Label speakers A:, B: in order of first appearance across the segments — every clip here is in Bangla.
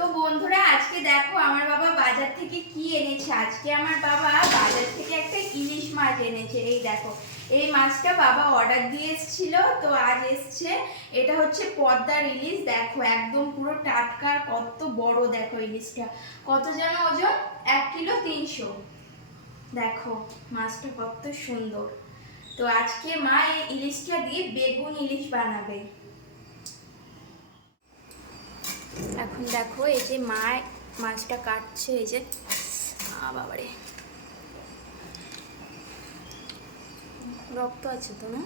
A: তো বন্ধুরা, আজকে দেখো আমার বাবা বাজার থেকে কি এনেছে? আজকে আমার বাবা বাজার থেকে একটা ইলিশ মাছ এনেছে। এই দেখো, এই মাছটা বাবা অর্ডার দিয়ে এসেছিল, তো আজ এসছে। এটা হচ্ছে পদ্মার ইলিশ। দেখো, একদম পুরো টাটকা কত বড় দেখো ইলিশটা। কত যেন ওজন? এক কিলো তিনশো। দেখো, মাছটা কত সুন্দর। তো আজকে মা এই ইলিশটা দিয়ে বেগুন ইলিশ বানাবে। এখন দেখো এই যে মা, মাছটা কাটছে, এই যে। বাবারে। রক্ত আছে তো, না?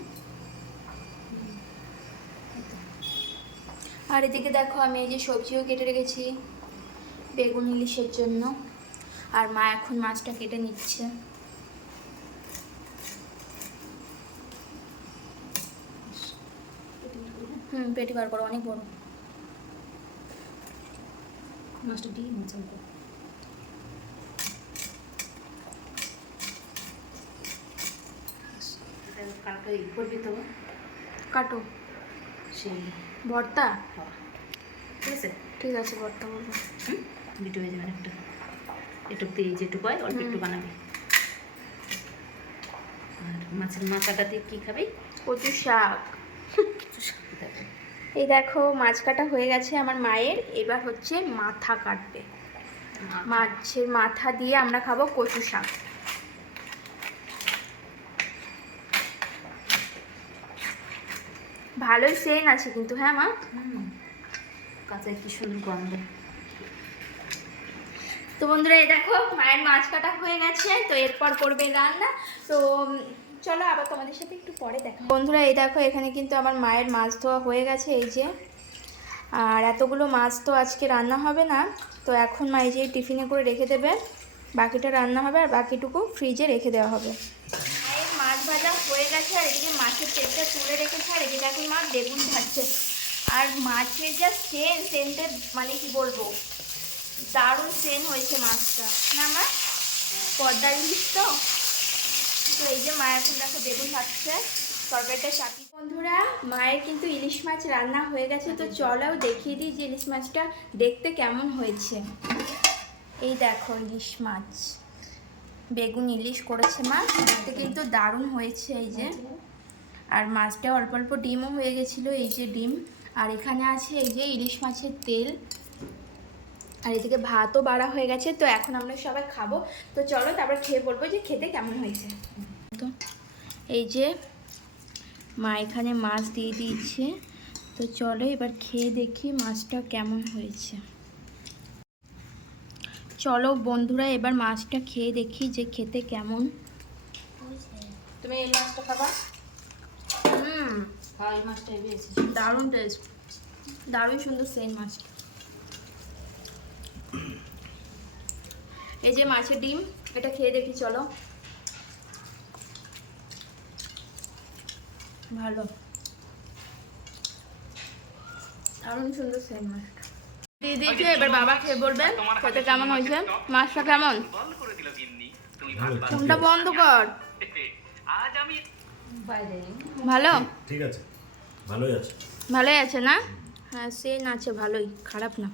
A: আর এদিকে দেখো আমি এই যে সবজিও কেটে রেখেছি, বেগুন ইলিশের জন্য। আর মা এখন মাছটা কেটে নিচ্ছে। হুম, পেটি বার করো, অনেক বড়।
B: মাছটা দিয়ে মাছ অল্প
A: কাটো।
B: সেই
A: ভর্তা।
B: ঠিক আছে।
A: ঠিক আছে ভর্তা করব
B: হুম? দুটো হয়ে যাবে একটা। একটু দিয়ে যেটুকু হয় অল্প একটু। বানাবি। আর মাছের মাথাটা দিয়ে কী খাবি?
A: কচু শাক।
B: একটু শান্তি থাকবে
A: এই দেখো মাছ কাটা হয়ে গেছে আমার মায়ের। এবার হচ্ছে মাথা কাটবে। মাছের মাথা দিয়ে আমরা খাব কচু শাক। ভালোই সেন আছে কিন্তু হ্যাঁ মা?
B: কাঁচায় কি সুন্দর গন্ধ।
A: তো বন্ধুরা এই দেখো মায়ের মাছ কাটা হয়ে গেছে তো এরপর করবে রান্না। তো চলো আবার তোমাদের সাথে একটু পরে দেখা বন্ধুরা এই দেখো এখানে কিন্তু আমার মায়ের মাছ ধোয়া হয়ে গেছে এই যে। আর এতগুলো মাছ তো আজকে রান্না হবে না তো এখন মা এই যে টিফিনে করে রেখে দেবে বাকিটা রান্না হবে আর বাকিটুকু ফ্রিজে রেখে দেওয়া হবে। মায়ের মাছ ভাজা হয়ে গেছে আর এদিকে মাছের তেলটা তুলে রেখেছে আর এদিকে এখন মা বেগুন ভাজছে। আর মাছের যা সেন সেনটা মানে কি বলব? দারুণ সেন হয়েছে মাছটা। না মা? পদ্মার ইলিশ তো? যে মা এখন দেখো বেগুন ভাজছে, তরকারিটা চাপি বন্ধুরা, মায়ের কিন্তু ইলিশ মাছ রান্না হয়ে গেছে, তো চলো দেখিয়ে দিই যে ইলিশ মাছটা দেখতে কেমন হয়েছে। এই দেখো ইলিশ মাছ, বেগুন ইলিশ করেছে মা দেখতে কিন্তু দারুণ হয়েছে এই যে। আর মাছটা অল্প অল্প ডিমও হয়ে গেছিল, এই যে ডিম। আর এখানে আছে এই যে ইলিশ মাছের তেল। আর এদিকে ভাতও বাড়া হয়ে গেছে, তো এখন আমরা সবাই খাব। তো চলো তারপর খেয়ে বলব যে খেতে কেমন হয়েছে। তো এই যে মা এখানে মাছ দিয়ে দিয়েছে। তো চলো এবার খেয়ে দেখি মাছটা কেমন হয়েছে। চলো বন্ধুরা এবার মাছটা খেয়ে দেখি যে খেতে কেমন।
B: তুমি এই মাছটা খাবা?
A: হুম।
B: হ্যাঁ এই মাছটা
A: দারুণ টেস্ট দারুণ সুন্দর সেন মাছ। এই যে মাছের ডিম এটা খেয়ে দেখি চলো। ভালো। দারুণ সুন্দর সেন মাছটা। এবার বাবা খেয়ে বলবেন খেতে কেমন হয়েছে? মাছটা কেমন? ফোনটা বন্ধ কর।
B: বাইরে
A: ভালো?
C: ঠিক আছে ভালোই আছে।
A: ভালোই আছে না? হ্যাঁ সেন আছে ভালোই খারাপ না।